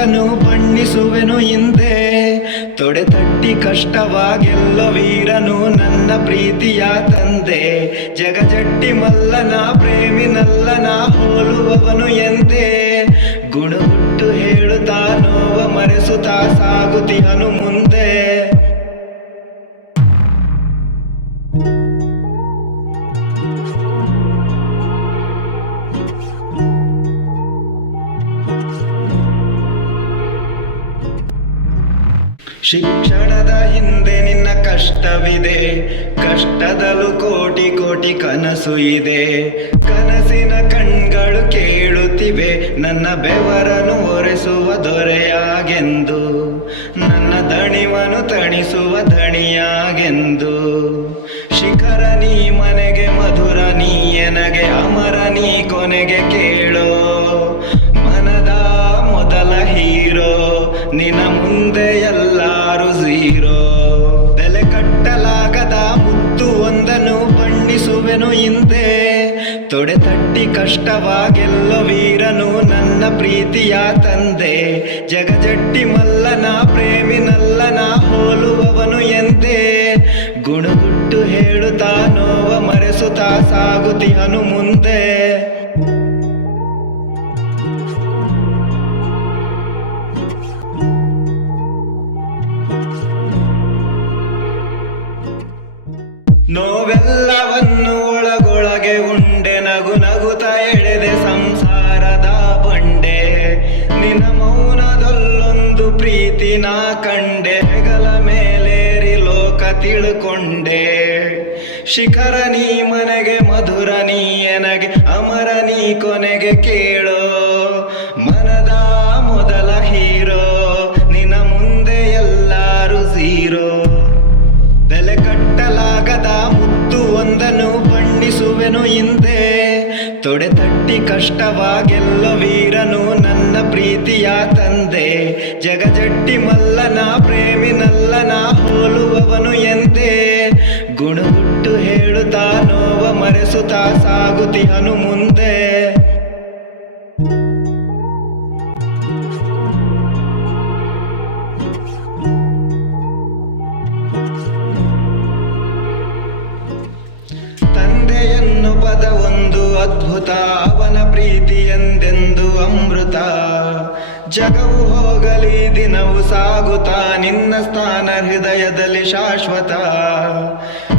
ಒಂದನು ಬಣ್ಣಿಸುವೆನು ಹಿಂದೆ. ತೊಡೆ ತಟ್ಟಿ ಕಷ್ಟವಾಗೆಲ್ಲೋ ವೀರನು ನನ್ನ ಪ್ರೀತಿಯ ತಂದೆ. ಜಗಜಟ್ಟಿ ಮಲ್ಲನ ಪ್ರೇಮಿನಲ್ಲನ ಹೋಲುವವನು ಎಂದೇ. ಗುಣಗುಟ್ಟು ಹೇಳುತ್ತಾ ನೋವ ಮರೆಸುತ್ತಾ ಸಾಗುತ್ತಿಹನು ಮುಂದೆ. ಶಿಕ್ಷಣದ ಹಿಂದೆ ನಿನ್ನ ಕಷ್ಟವಿದೆ, ಕಷ್ಟದಲ್ಲೂ ಕೋಟಿ ಕೋಟಿ ಕನಸು ಇದೆ. ಕನಸಿನ ಕಣ್ಗಳು ಕೇಳುತ್ತಿವೆ ನನ್ನ ಬೆವರನು ಒರೆಸುವ ದೊರೆಯಾಗೆಂದು, ನನ್ನ ದಣಿವನು ತಣಿಸುವ ದಣಿಯಾಗೆಂದು. ಶಿಖರ ನೀ ಮನೆಗೆ ಮಧುರ ನೀ ಎನಗೆ ಅಮರ ನೀ ಕೊನೆಗೆ ಕೇಳೋ. ಮನದ ಮೊದಲ ಹೀರೋ ನಿನ್ನ ಮುಂದೆ ಎಲ್ಲಾರು ಝೀರೋ. ಬೆಲೆ ಕಟ್ಟಲಾಗದ ಮುತ್ತು ಒಂದನ್ನು ಬಣ್ಣಿಸುವೆನು ಹಿಂದೆ. ತೊಡೆ ತಟ್ಟಿ ಕಷ್ಟವಾಗೆಲ್ಲೋ ವೀರನು ನನ್ನ ಪ್ರೀತಿಯ ತಂದೆ. ಜಗಜಟ್ಟಿ ಮಲ್ಲನ ಪ್ರೇಮಿನಲ್ಲನ ಹೋಲುವವನು ಎಂದೇ. ಗುಣಗುಟ್ಟು ಹೇಳುತ್ತಾ ನೋವ ಮರೆಸುತ್ತಾ ಸಾಗುತ್ತಿಹನು ಮುಂದೆ. ನೋವೆಲ್ಲವನ್ನು ಒಳಗೊಳಗೆ ಉಂಡೆ, ನಗು ನಗುತ್ತ ಎಳೆದೆ ಸಂಸಾರದ ಬಂಡೆ. ನಿನ್ನ ಮೌನದಲ್ಲೊಂದು ಪ್ರೀತಿ ನಾ ಕಂಡೆ, ಹೆಗಲ ಮೇಲೇರಿ ಲೋಕ ತಿಳ್ಕೊಂಡೆ. ಶಿಖರ ನೀ ಮನೆಗೆ ಮಧುರ ನೀ ಎನಗೆ ಅಮರ ನೀ ಕೊನೆಗೆ ಕೇಳೋ. ಮನದ ಮೊದಲ ಹೀರೋ ನಿನ್ನ ಮುಂದೆ ಎಲ್ಲಾರು ಝೀರೋ. ಬೆಲೆ ಕಟ್ಟಲಾಗದ ಮುತ್ತು ಒಂದನ್ನು ಬಣ್ಣಿಸುವೆನು ಹಿಂದೆ. ತೊಡೆ ತಟ್ಟಿ ಕಷ್ಟವಾಗೆಲ್ಲೋ ವೀರನು ನನ್ನ ಪ್ರೀತಿಯ ತಂದೆ. ಜಗಜಟ್ಟಿ ಮಲ್ಲನ ಪ್ರೇಮಿನಲ್ಲನ ಹೋಲುವವನು ಎಂದೇ. ಗುಣಗುಟ್ಟು ಹೇಳುತ್ತಾ ನೋವ ಮರೆಸುತ್ತಾ ಸಾಗುತ್ತಿಹನು ಮುಂದೆ. ತಂದೆಯನ್ನು ಪದ ಒಂದು ಅದ್ಭುತ, ಅವನ ಪ್ರೀತಿ ಎಂದೆಂದು ಅಮೃತ. ಜಗವು ಹೋಗಲಿ ದಿನವು ಸಾಗುತ್ತಾ, ನಿನ್ನ ಸ್ಥಾನ ಹೃದಯದಲ್ಲಿ ಶಾಶ್ವತ.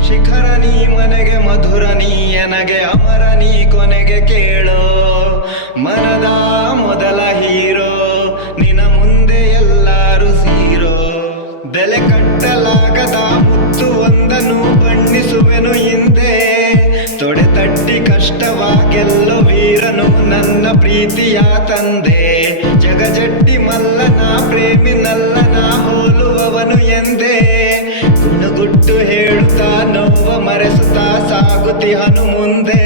ಶಿಖರ ನೀ ಮನೆಗೆ ಮಧುರ ನೀ ಎನಗೆ ಅಮರ ನೀ ಕೊನೆಗೆ ಕೇಳೋ. ಮನದ ಮೊದಲ ಹೀರೋ ನಿನ್ನ ಮುಂದೆ ಎಲ್ಲಾರು ಝೀರೋ. ಬೆಲೆ ಕಟ್ಟಲಾಗದ ಮುತ್ತು ಒಂದನ್ನು ಬಣ್ಣಿಸುವೆನು ಹಿಂದೆ. ತೊಡೆ ತಟ್ಟಿ ಕಷ್ಟವಾಗೆಲ್ಲೋ ವೀರನು ನನ್ನ ಪ್ರೀತಿಯ ತಂದೆ. ಜಗಜಟ್ಟಿ ಮಲ್ಲನ ಪ್ರೇಮಿನಲ್ಲನ ಹೋಲುವವನು ಎಂದೇ. ಗುಣಗುಟ್ಟು ಹೇಳುತ್ತಾ ನೋವ ಮರೆಸುತ್ತಾ ಸಾಗುತ್ತಿಹನು ಮುಂದೆ.